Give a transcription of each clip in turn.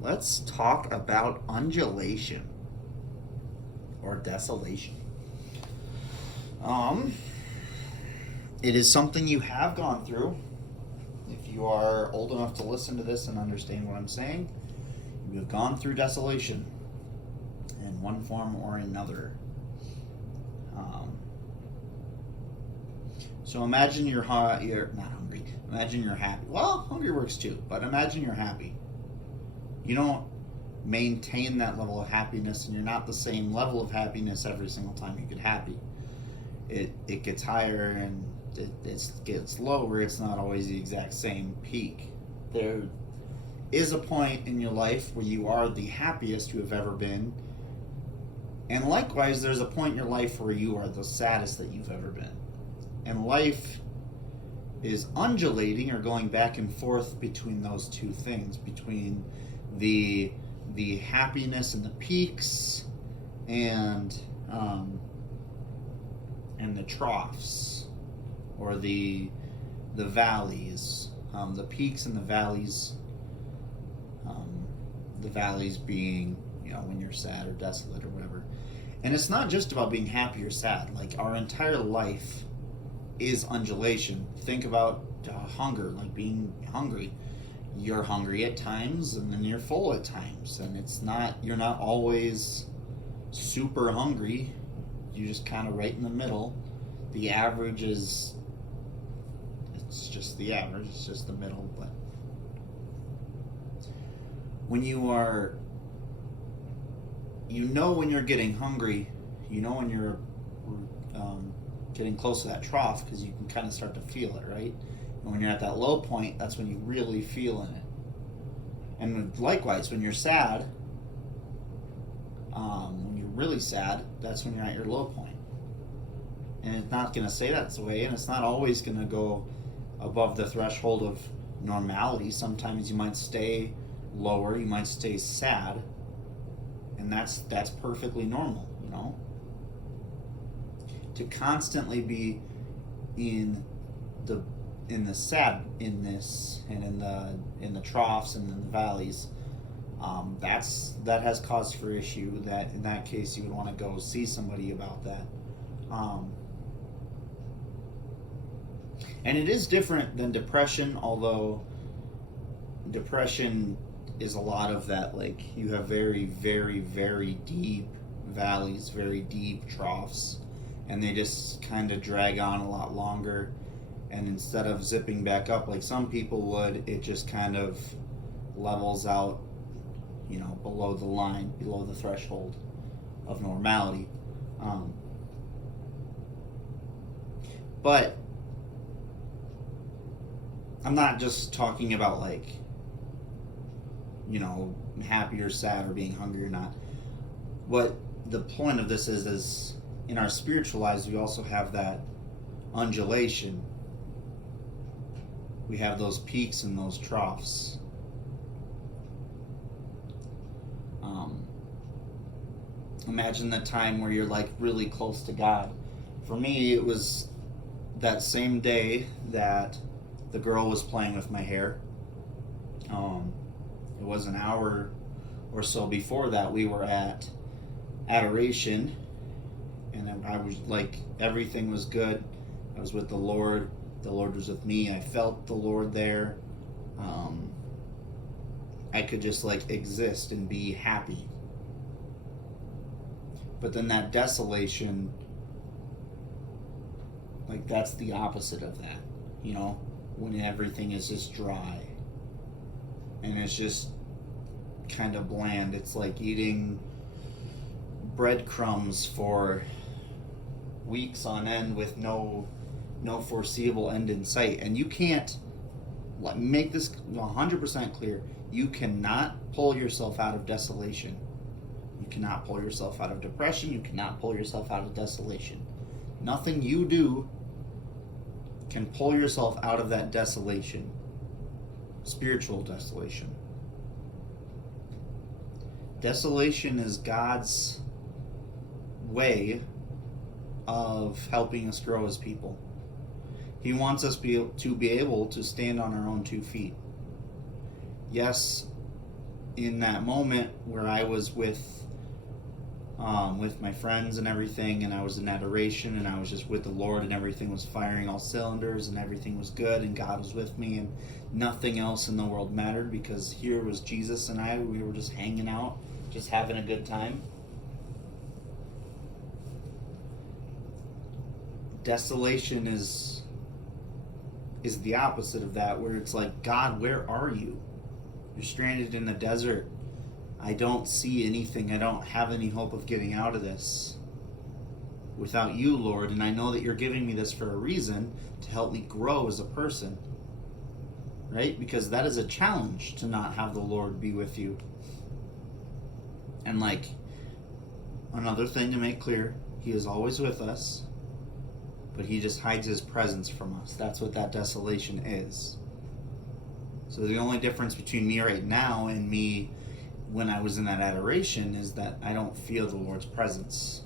let's talk about undulation or desolation. Um, it is something you have gone through. If you are old enough to listen to this and understand what I'm saying, you have gone through desolation in one form or another. Um, so imagine you're not hungry. Imagine you're happy. Well, hungry works too, but imagine you're happy. You don't maintain that level of happiness, and you're not the same level of happiness every single time you get happy. It gets higher and it gets lower. It's not always the exact same peak. There is a point in your life where you are the happiest you have ever been, and likewise there's a point in your life where you are the saddest that you've ever been. And life is undulating or going back and forth between those two things, between the happiness and the peaks and the troughs, or the valleys, the peaks and the valleys. The valleys being, when you're sad or desolate or whatever. And it's not just about being happy or sad. Like, our entire life is undulation. Think about hunger, like being hungry. You're hungry at times, and then you're full at times, and you're not always super hungry. You're just kind of right in the middle. The average it's just the average. It's just the middle. But when you are, when you're getting hungry, when you're getting close to that trough, because you can kind of start to feel it, right? And when you're at that low point, that's when you really feel in it. And likewise, when you're sad, when you're really sad, that's when you're at your low point. And it's not going to say that's the way, and it's not always going to go above the threshold of normality. Sometimes you might stay lower, you might stay sad, and that's perfectly normal, To constantly be in the sad in this, and in the troughs and in the valleys, that has cause for issue. That in that case you would want to go see somebody about that. And it is different than depression, although depression is a lot of that, like, you have very, very, very deep valleys, very deep troughs, and they just kind of drag on a lot longer. And instead of zipping back up like some people would, it just kind of levels out, below the line, below the threshold of normality. But I'm not just talking about, like, happy or sad or being hungry or not. What the point of this is in our spiritual lives, we also have that undulation. We have those peaks and those troughs. Imagine the time where you're, like, really close to God. For me, it was that same day that the girl was playing with my hair. It was an hour or so before that. We were at adoration, and I was like, everything was good. I was with the Lord. The Lord was with me. I felt the Lord there. I could just, like, exist and be happy. But then that desolation, like, that's the opposite of that, when everything is just dry and it's just kind of bland. It's like eating breadcrumbs for weeks on end with no foreseeable end in sight. And you can't, make this 100% clear, you cannot pull yourself out of desolation. You cannot pull yourself out of depression. You cannot pull yourself out of desolation. Nothing you do can pull yourself out of that desolation. Spiritual desolation. Desolation is God's way of helping us grow as people. He wants us to be able to stand on our own 2 feet. Yes, in that moment where I was with my friends and everything, and I was in adoration, and I was just with the Lord, and everything was firing all cylinders, and everything was good, and God was with me, and nothing else in the world mattered, because here was Jesus and I. We were just hanging out, just having a good time. Desolation is the opposite of that, where it's like, God, where are you? You're stranded in the desert. I don't see anything. I don't have any hope of getting out of this without you, Lord. And I know that you're giving me this for a reason, to help me grow as a person. Right? Because that is a challenge, to not have the Lord be with you. And like, another thing to make clear, he is always with us, but he just hides his presence from us. That's what that desolation is. So the only difference between me right now and me when I was in that adoration is that I don't feel the Lord's presence.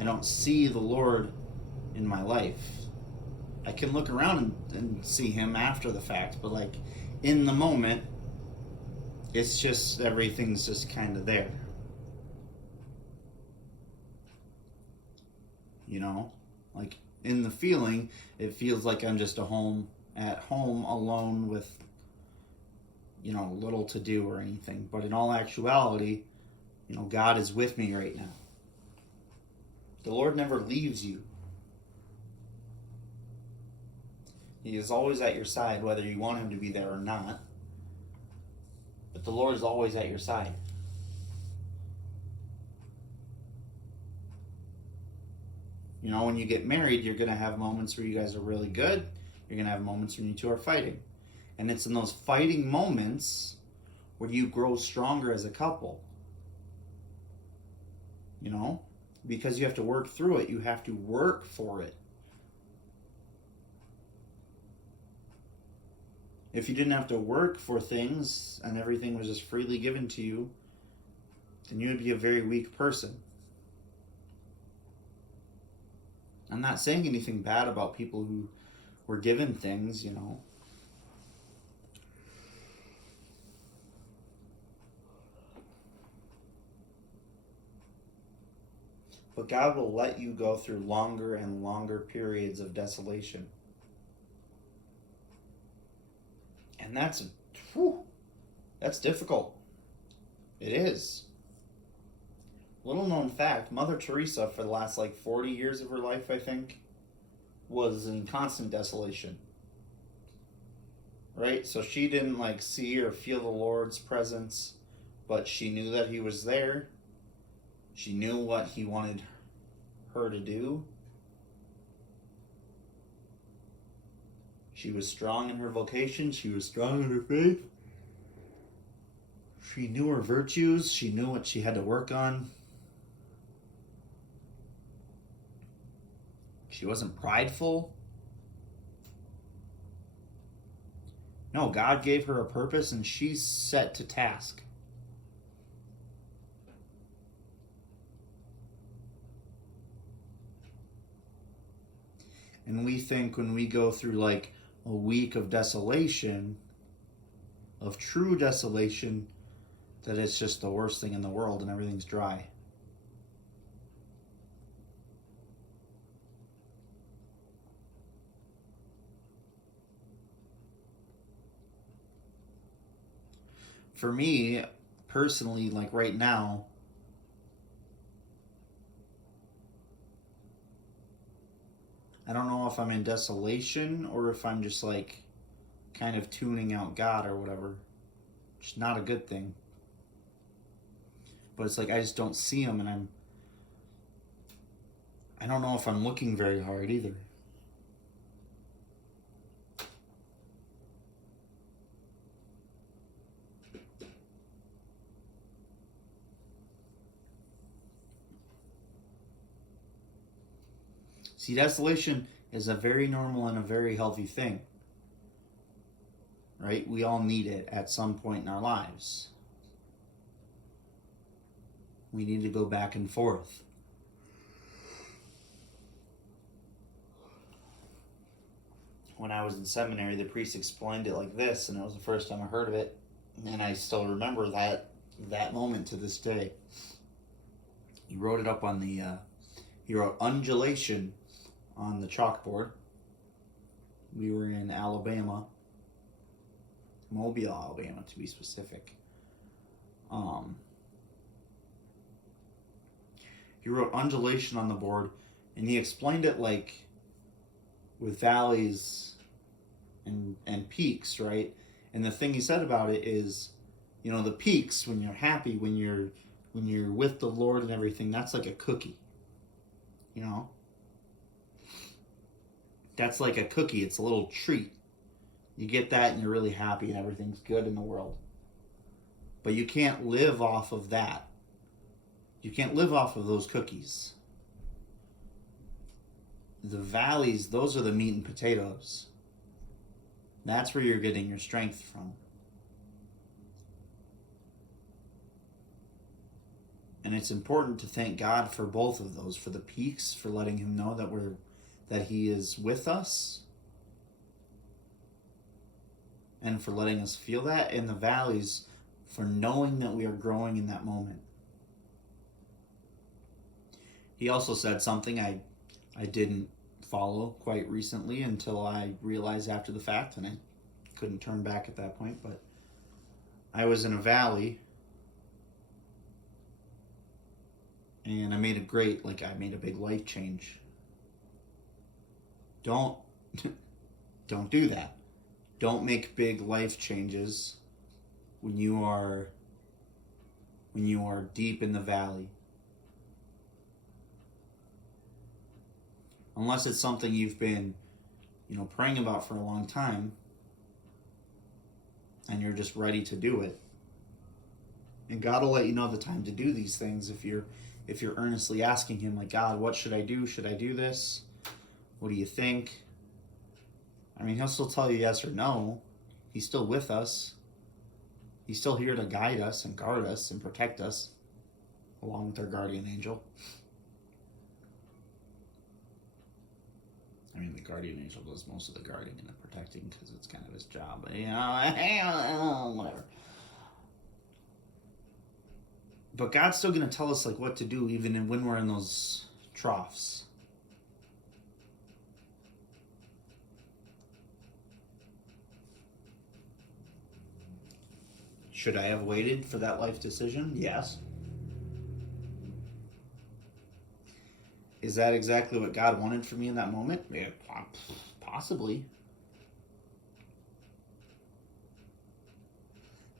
I don't see the Lord in my life. I can look around and see him after the fact, but like in the moment, it's just, everything's just kind of there. You know? Like in the feeling, it feels like I'm just at home alone with, little to do or anything. But in all actuality, God is with me right now. The Lord never leaves you. He is always at your side, whether you want him to be there or not. But the Lord is always at your side. When you get married, you're going to have moments where you guys are really good. You're going to have moments when you two are fighting. And it's in those fighting moments where you grow stronger as a couple. Because you have to work through it. You have to work for it. If you didn't have to work for things and everything was just freely given to you, then you would be a very weak person. I'm not saying anything bad about people who were given things, But God will let you go through longer and longer periods of desolation. And that's difficult. It is. Little known fact, Mother Teresa, for the last 40 years of her life, I think, was in constant desolation. Right? So she didn't see or feel the Lord's presence, but she knew that he was there. She knew what he wanted her to do. She was strong in her vocation. She was strong in her faith. She knew her virtues. She knew what she had to work on. She wasn't prideful. No, God gave her a purpose and she's set to task. And we think when we go through a week of desolation, of true desolation, that it's just the worst thing in the world and everything's dry. For me, personally, right now, I don't know if I'm in desolation or if I'm just kind of tuning out God or whatever. It's not a good thing. But it's I just don't see him, and I don't know if I'm looking very hard either. See, desolation is a very normal and a very healthy thing. Right? We all need it at some point in our lives. We need to go back and forth. When I was in seminary, the priest explained it like this, and it was the first time I heard of it. And I still remember that moment to this day. He wrote it up on the he wrote undulation on the chalkboard. We were in Alabama, Mobile, Alabama, to be specific. He wrote undulation on the board, and he explained it like with valleys and peaks, right? And the thing he said about it is, the peaks, when you're happy, when you're with the Lord and everything, that's like a cookie. That's like a cookie. It's a little treat. You get that and you're really happy and everything's good in the world. But you can't live off of that. You can't live off of those cookies. The valleys, those are the meat and potatoes. That's where you're getting your strength from. And it's important to thank God for both of those, for the peaks, for letting him know that he is with us, and for letting us feel that, and the valleys, for knowing that we are growing in that moment. He also said something I didn't follow quite recently until I realized after the fact, and I couldn't turn back at that point, but I was in a valley, and I made a big life change. Don't do that. Don't make big life changes when you are deep in the valley. Unless it's something you've been, praying about for a long time, and you're just ready to do it. And God will let you know the time to do these things if you're earnestly asking him, like, God, what should I do? Should I do this? What do you think? I mean, he'll still tell you yes or no. He's still with us. He's still here to guide us and guard us and protect us, along with our guardian angel. I mean, the guardian angel does most of the guarding and the protecting because it's kind of his job. But, whatever. But God's still going to tell us what to do even when we're in those troughs. Should I have waited for that life decision? Yes. Is that exactly what God wanted for me in that moment? Yeah, possibly.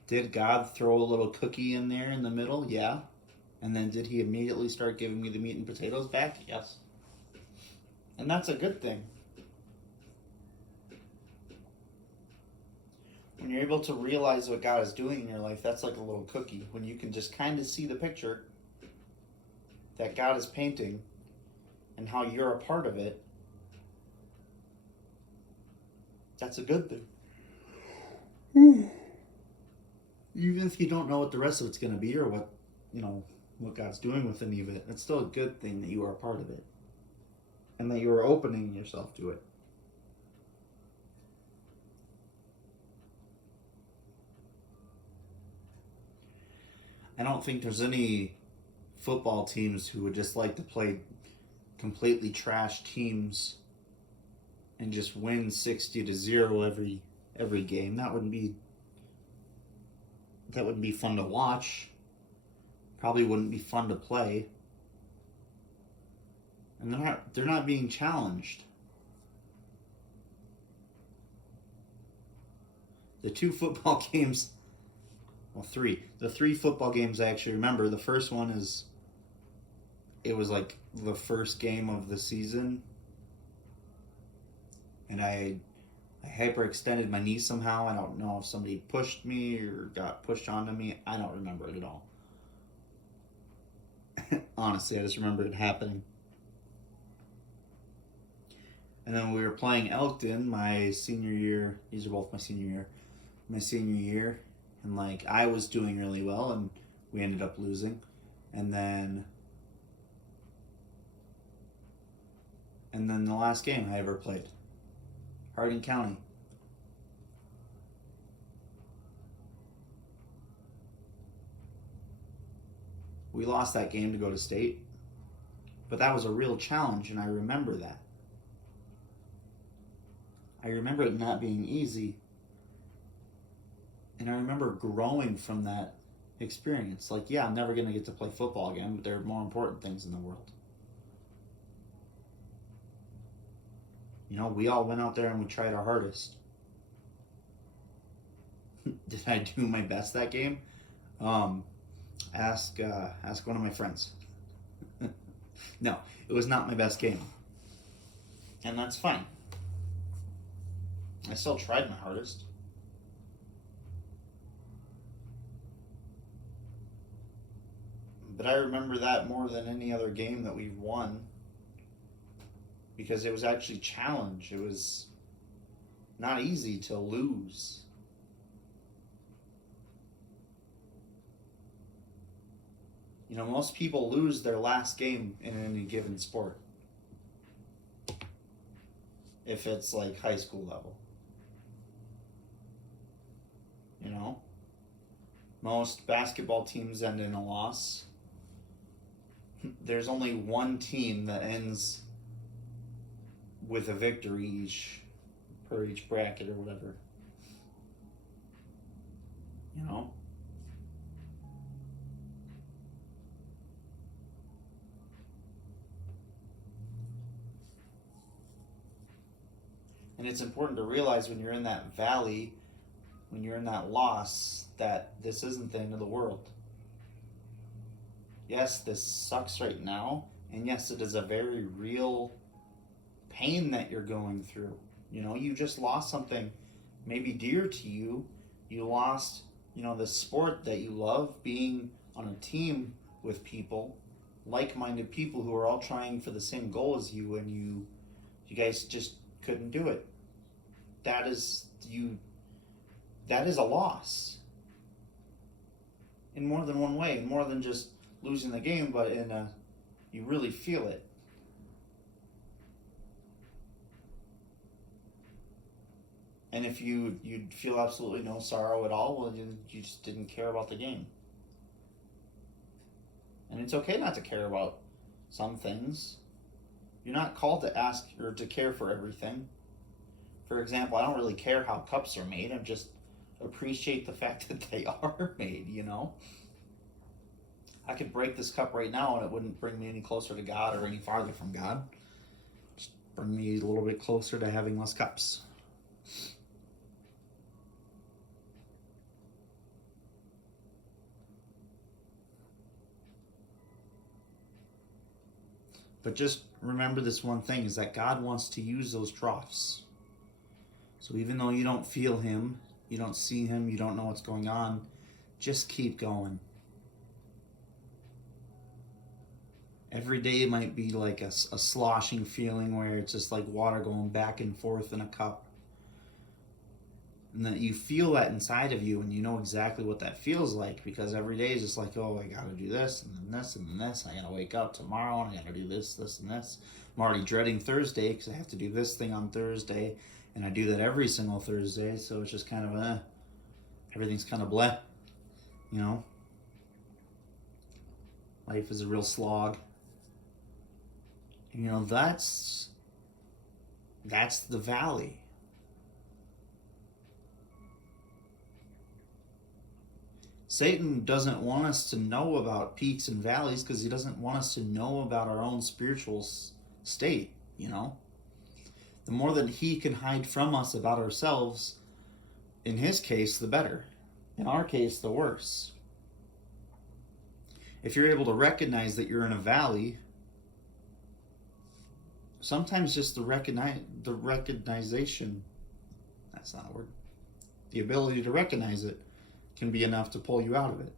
Did God throw a little cookie in there in the middle? Yeah. And then did he immediately start giving me the meat and potatoes back? Yes. And that's a good thing. When you're able to realize what God is doing in your life, that's like a little cookie. When you can just kind of see the picture that God is painting and how you're a part of it, that's a good thing. Even if you don't know what the rest of it's going to be or what God's doing with any of it, it's still a good thing that you are a part of it and that you are opening yourself to it. I don't think there's any football teams who would just like to play completely trash teams and just win 60-0 every game. That wouldn't be fun to watch. Probably wouldn't be fun to play. And they're not being challenged. The two football games, the three football games I actually remember. The first one it was like the first game of the season, and I hyperextended my knee somehow. I don't know if somebody pushed me or got pushed onto me. I don't remember it at all. Honestly, I just remember it happening. And then we were playing Elkton my senior year. These are both my senior year. And I was doing really well, and we ended up losing. And then the last game I ever played, Hardin County. We lost that game to go to state, but that was a real challenge, and I remember that. I remember it not being easy, and I remember growing from that experience. Like, yeah, I'm never going to get to play football again, but there are more important things in the world. You know, we all went out there and we tried our hardest. Did I do my best that game? Ask one of my friends. No, it was not my best game. And that's fine. I still tried my hardest. But I remember that more than any other game that we've won, because it was actually challenge. It was not easy to lose. You know, most people lose their last game in any given sport, if it's like high school level. You know, most basketball teams end in a loss. There's only one team that ends with a victory per each bracket or whatever. You know? And it's important to realize when you're in that valley, when you're in that loss, that this isn't the end of the world. Yes, this sucks right now, and yes, it is a very real pain that you're going through. You know, you just lost something maybe dear to you. You lost, you know, the sport that you love, being on a team with people, like-minded people who are all trying for the same goal as you, and you guys just couldn't do it. That is a loss in more than one way, more than just losing the game, but you really feel it. And if you'd feel absolutely no sorrow at all, well, you just didn't care about the game. And it's okay not to care about some things. You're not called to ask or to care for everything. For example, I don't really care how cups are made. I just appreciate the fact that they are made, you know? I could break this cup right now and it wouldn't bring me any closer to God or any farther from God. Just bring me a little bit closer to having less cups. But just remember this one thing, is that God wants to use those troughs. So even though you don't feel him, you don't see him, you don't know what's going on, just keep going. Every day might be like a sloshing feeling where it's just like water going back and forth in a cup. And that you feel that inside of you, and you know exactly what that feels like, because every day is just like, oh, I gotta do this, and then this, and then this. I gotta wake up tomorrow, and I gotta do this, this, and this. I'm already dreading Thursday because I have to do this thing on Thursday, and I do that every single Thursday, so it's just kind of everything's kind of bleh, you know? Life is a real slog. And, you know, that's the valley. Satan doesn't want us to know about peaks and valleys because he doesn't want us to know about our own spiritual state, you know? The more that he can hide from us about ourselves, in his case, the better. In our case, the worse. If you're able to recognize that you're in a valley, sometimes just the recognition, that's not a word, the ability to recognize it can be enough to pull you out of it.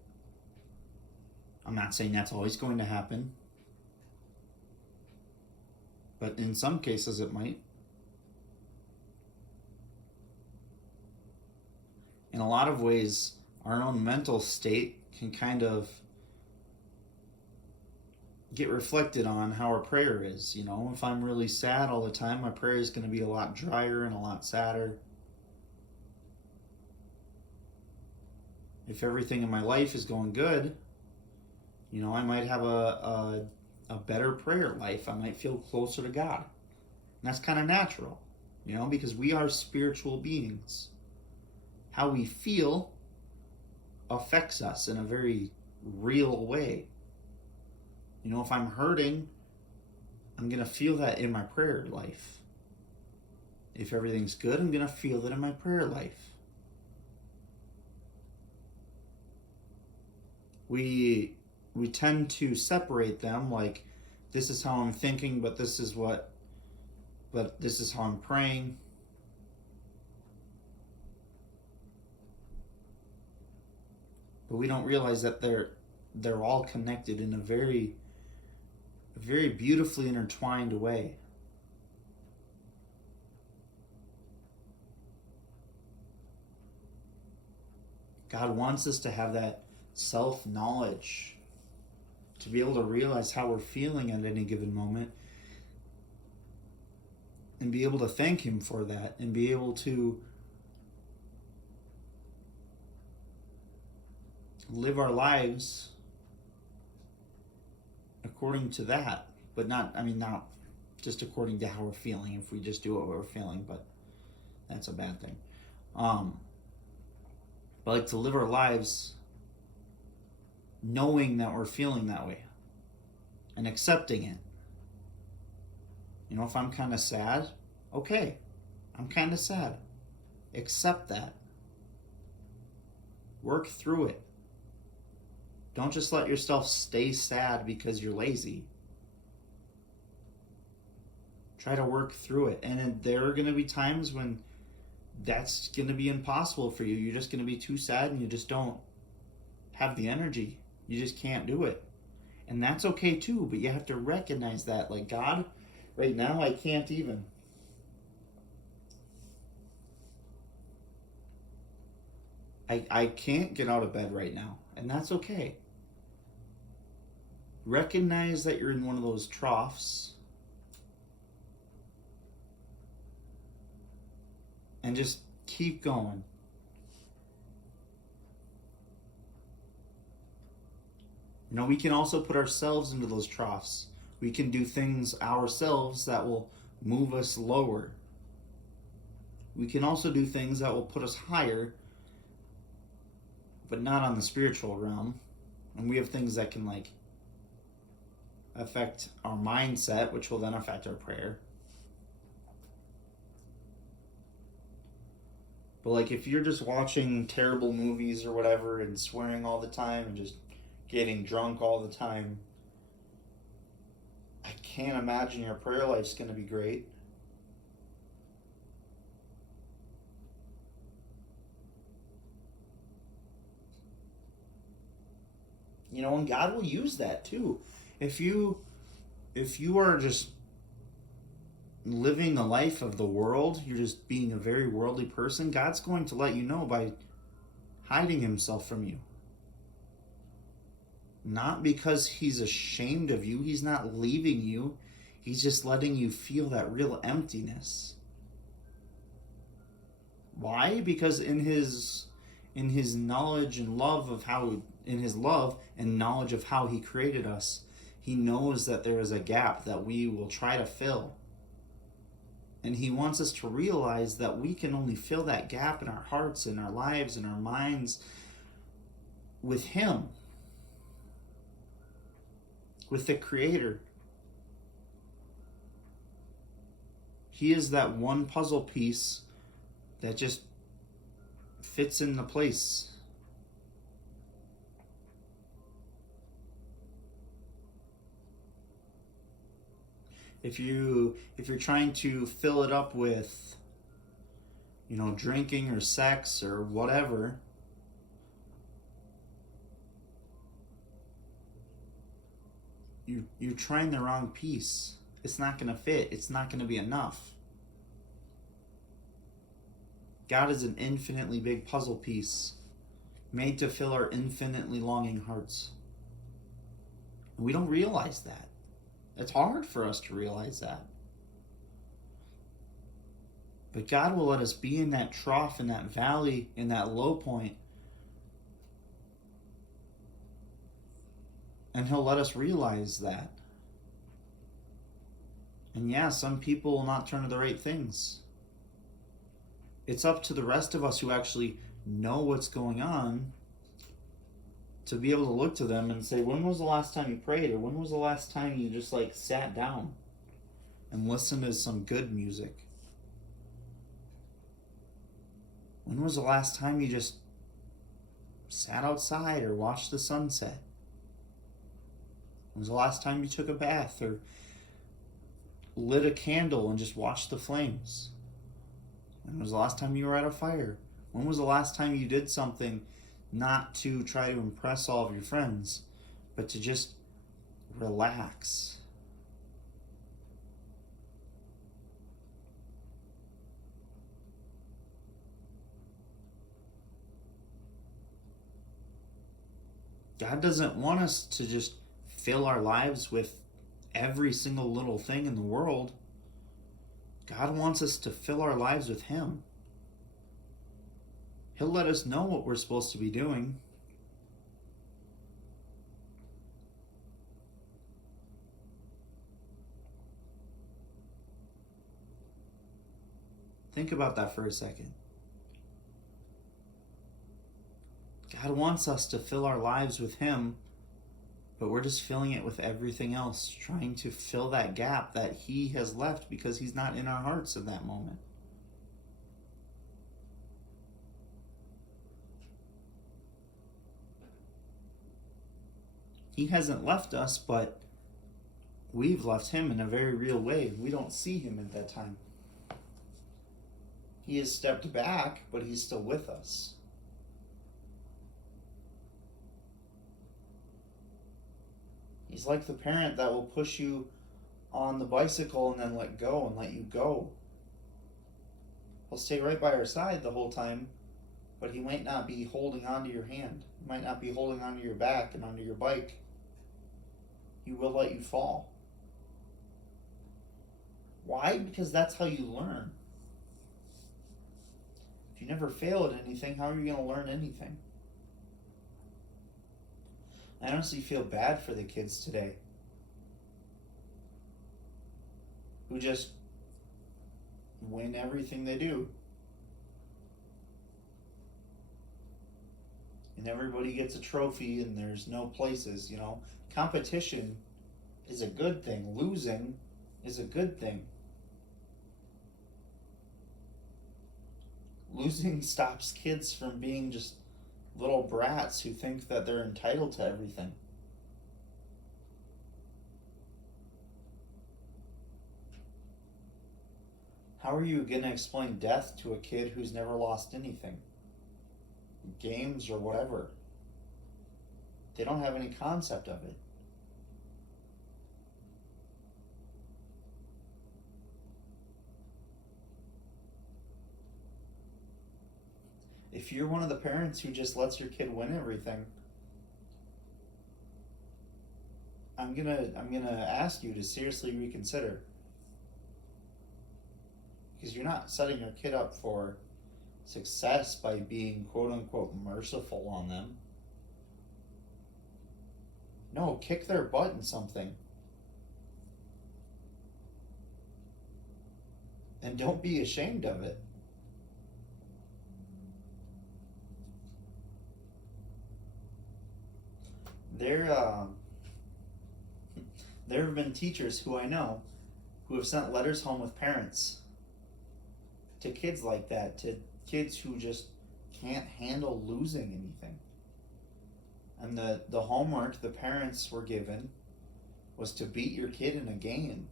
I'm not saying that's always going to happen, but in some cases it might. In a lot of ways, our own mental state can kind of get reflected on how our prayer is. You know, if I'm really sad all the time, my prayer is going to be a lot drier and a lot sadder. If everything in my life is going good, You know, I might have a better prayer life. I might feel closer to God. And that's kind of natural, you know, because we are spiritual beings. How we feel affects us in a very real way. You know, if I'm hurting, I'm going to feel that in my prayer life. If everything's good, I'm going to feel that in my prayer life. We tend to separate them, like this is how I'm thinking, but this is how I'm praying. But we don't realize that they're all connected in a very beautifully intertwined way. God wants us to have that self-knowledge, to be able to realize how we're feeling at any given moment, and be able to thank Him for that, and be able to live our lives according to that, but not just according to how we're feeling. If we just do what we're feeling, but that's a bad thing. But like to live our lives knowing that we're feeling that way and accepting it. You know, if I'm kind of sad, okay, I'm kind of sad. Accept that. Work through it. Don't just let yourself stay sad because you're lazy. Try to work through it. And there are going to be times when that's going to be impossible for you. You're just going to be too sad and you just don't have the energy. You just can't do it. And that's okay too, but you have to recognize that. Like, God, right now I can't even. I can't get out of bed right now, and that's okay. Recognize that you're in one of those troughs and just keep going. You know, we can also put ourselves into those troughs. We can do things ourselves that will move us lower. We can also do things that will put us higher, but not on the spiritual realm. And we have things that can like affect our mindset, which will then affect our prayer. But like if you're just watching terrible movies or whatever and swearing all the time and just getting drunk all the time, I can't imagine your prayer life's going to be great. You know, and God will use that too. If you are just living the life of the world, you're just being a very worldly person, God's going to let you know by hiding Himself from you. Not because He's ashamed of you, He's not leaving you, He's just letting you feel that real emptiness. Why? Because in His knowledge and love of how, in His love and knowledge of how He created us, He knows that there is a gap that we will try to fill. And He wants us to realize that we can only fill that gap in our hearts, in our lives, in our minds with Him, with the Creator. He is that one puzzle piece that just fits in the place. If you're trying to fill it up with, you know, drinking or sex or whatever, you're trying the wrong piece. It's not going to fit. It's not going to be enough. God is an infinitely big puzzle piece made to fill our infinitely longing hearts. We don't realize that. It's hard for us to realize that. But God will let us be in that trough, in that valley, in that low point, And He'll let us realize that. And yeah, some people will not turn to the right things. It's up to the rest of us who actually know what's going on to be able to look to them and say, when was the last time you prayed? Or when was the last time you just like sat down and listened to some good music? When was the last time you just sat outside or watched the sunset? When was the last time you took a bath or lit a candle and just watched the flames? When was the last time you were at a fire? When was the last time you did something not to try to impress all of your friends, but to just relax? God doesn't want us to just fill our lives with every single little thing in the world. God wants us to fill our lives with Him. He'll let us know what we're supposed to be doing. Think about that for a second. God wants us to fill our lives with Him, but we're just filling it with everything else, trying to fill that gap that He has left because He's not in our hearts at that moment. He hasn't left us, but we've left Him in a very real way. We don't see Him at that time. He has stepped back, but He's still with us. He's like the parent that will push you on the bicycle and then let go and let you go. He'll stay right by our side the whole time, but He might not be holding onto your hand. He might not be holding onto your back and onto your bike. He will let you fall. Why? Because that's how you learn. If you never fail at anything, how are you going to learn anything? I honestly feel bad for the kids today who just win everything they do. And everybody gets a trophy and there's no places, Competition is a good thing. Losing is a good thing. Losing stops kids from being just little brats who think that they're entitled to everything. How are you going to explain death to a kid who's never lost anything? Games or whatever. They don't have any concept of it. If you're one of the parents who just lets your kid win everything, I'm gonna ask you to seriously reconsider. Because you're not setting your kid up for success by being quote unquote merciful on them. No, kick their butt in something. And don't be ashamed of it. There have been teachers who I know who have sent letters home with parents to kids like that, to kids who just can't handle losing anything. And the homework the parents were given was to beat your kid in a game.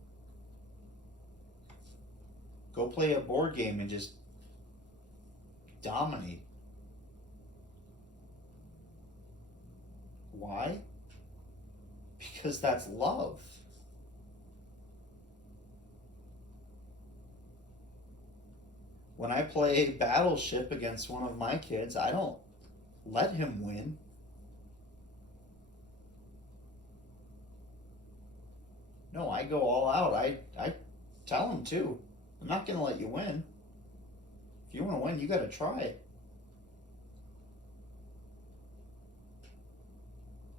Go play a board game and just dominate. Why? Because that's love. When I play Battleship against one of my kids, I don't let him win. No, I go all out. I tell him to. I'm not going to let you win. If you want to win, you got to try.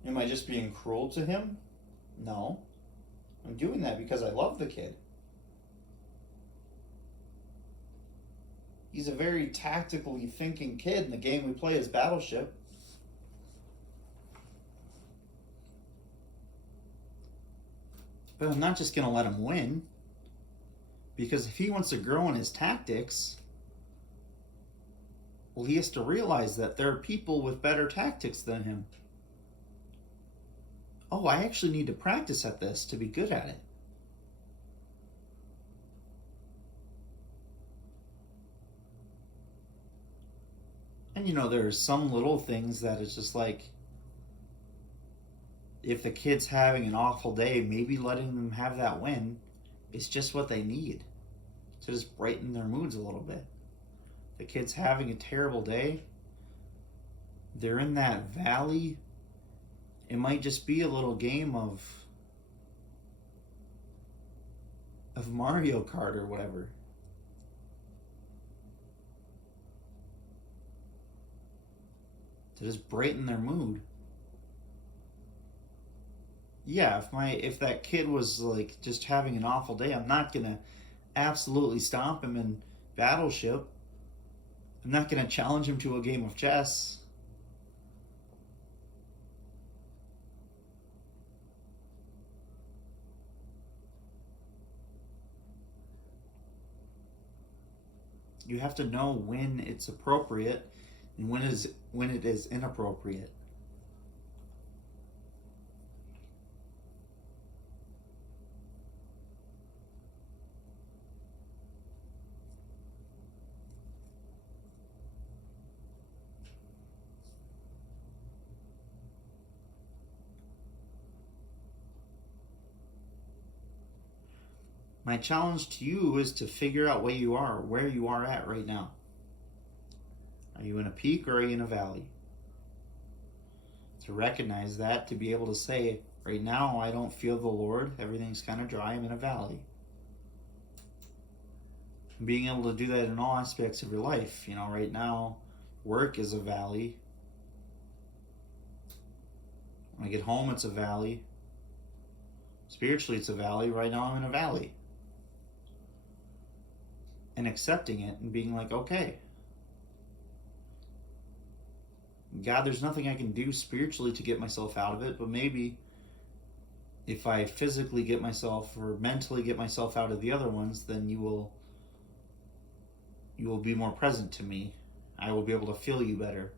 Am I just being cruel to him? No. I'm doing that because I love the kid. He's a very tactically thinking kid, and the game we play is Battleship. But I'm not just going to let him win. Because if he wants to grow in his tactics, well, he has to realize that there are people with better tactics than him. Oh, I actually need to practice at this to be good at it. And there's some little things that it's just like, if the kid's having an awful day, maybe letting them have that win is just what they need to just brighten their moods a little bit. The kid's having a terrible day, they're in that valley. It might just be a little game of Mario Kart or whatever. To just brighten their mood. Yeah, if that kid was like just having an awful day, I'm not gonna absolutely stomp him in Battleship. I'm not gonna challenge him to a game of chess. You have to know when it's appropriate and when it is inappropriate. My challenge to you is to figure out where you are at right now. Are you in a peak or are you in a valley? To recognize that, to be able to say, right now I don't feel the Lord, everything's kind of dry, I'm in a valley. And being able to do that in all aspects of your life. Right now, work is a valley. When I get home, it's a valley. Spiritually, it's a valley. Right now, I'm in a valley. And accepting it and being like, okay, God, there's nothing I can do spiritually to get myself out of it, but maybe if I physically get myself or mentally get myself out of the other ones, then you will be more present to me. I will be able to feel you better.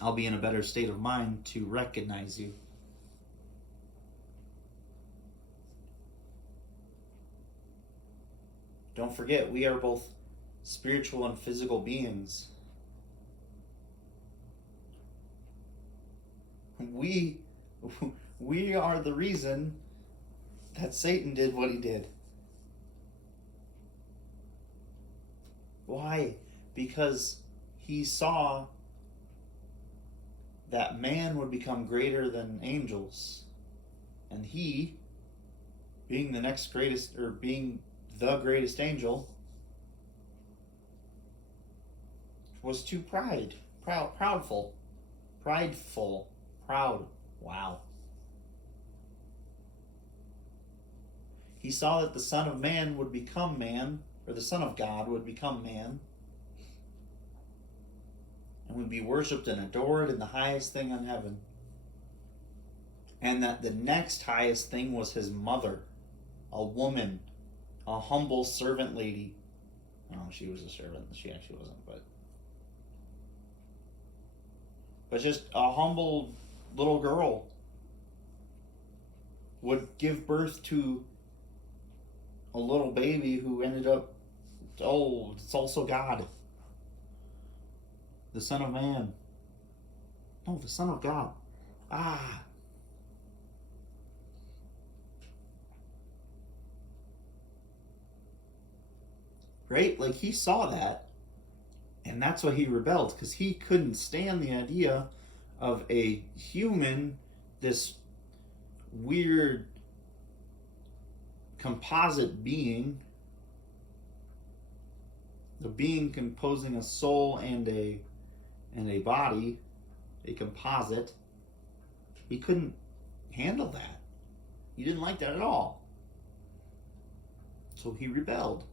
I'll be in a better state of mind to recognize you. Don't forget, we are both spiritual and physical beings. We are the reason that Satan did what he did. Why? Because he saw that man would become greater than angels. And he, being the next greatest, or being the greatest angel, was too proud. Wow. He saw that the Son of Man would become man, or the Son of God would become man, and would be worshipped and adored in the highest thing on heaven. And that the next highest thing was his mother, a woman, a humble servant lady. No, she was a servant. She actually wasn't, but just a humble little girl would give birth to a little baby who ended up, it's also God. The Son of Man. No, the Son of God. Right? Like, he saw that, and that's why he rebelled, because he couldn't stand the idea of a human, this weird composite being, the being composing a soul and a body, a composite, he couldn't handle that. He didn't like that at all. So he rebelled.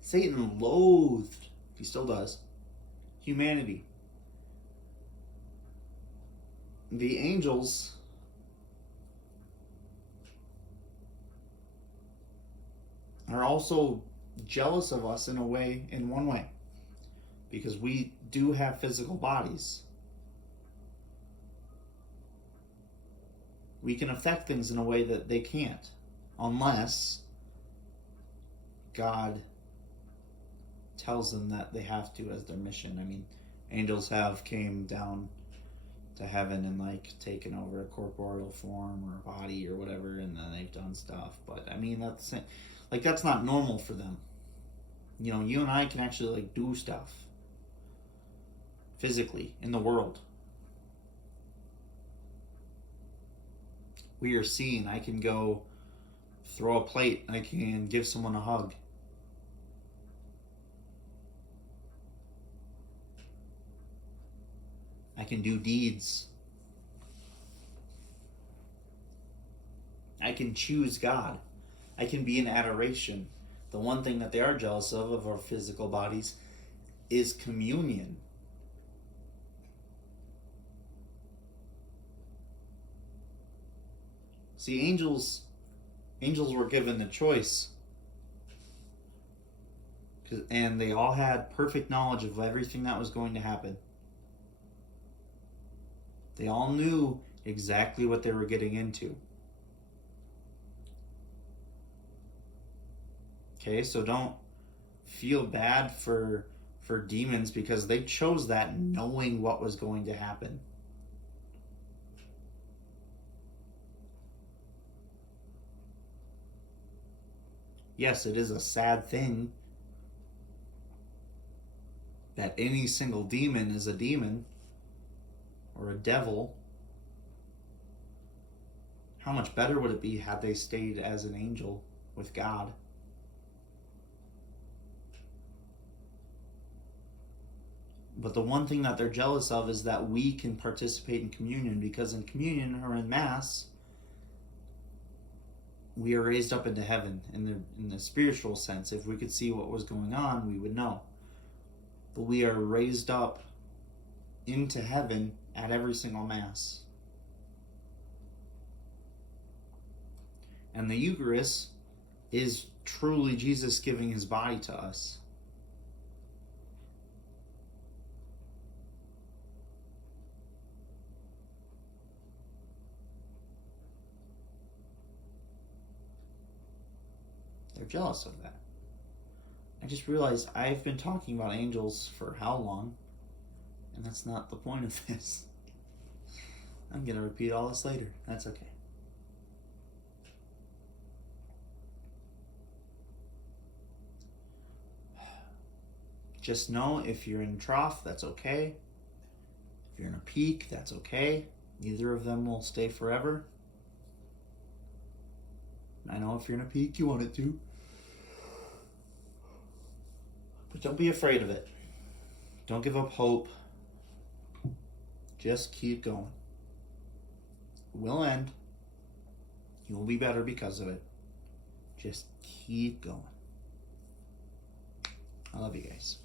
Satan loathed, he still does, humanity. The angels are also jealous of us in one way, because we do have physical bodies. We can affect things in a way that they can't, unless God tells them that they have to as their mission. I mean, angels have came down to heaven and like taken over a corporeal form or a body or whatever, and then they've done stuff. But I mean, that's not normal for them. You know, you and I can actually like do stuff physically in the world. We are seen. I can go throw a plate. I can give someone a hug. I can do deeds. I can choose God. I can be in adoration. The one thing that they are jealous of our physical bodies, is communion. See, angels were given the choice, and they all had perfect knowledge of everything that was going to happen. They all knew exactly what they were getting into. Okay, so don't feel bad for demons, because they chose that knowing what was going to happen. Yes, it is a sad thing that any single demon is a demon or a devil. How much better would it be had they stayed as an angel with God? But the one thing that they're jealous of is that we can participate in communion, because in communion or in Mass, we are raised up into heaven in the spiritual sense. If we could see what was going on, we would know. But we are raised up into heaven at every single Mass. And the Eucharist is truly Jesus giving his body to us. They're jealous of that. I just realized I've been talking about angels for how long? And that's not the point of this. I'm going to repeat all this later. That's okay. Just know, if you're in trough, that's okay. If you're in a peak, that's okay. Neither of them will stay forever. I know if you're in a peak, you want it to. But don't be afraid of it. Don't give up hope. Just keep going. It will end. You will be better because of it. Just keep going. I love you guys.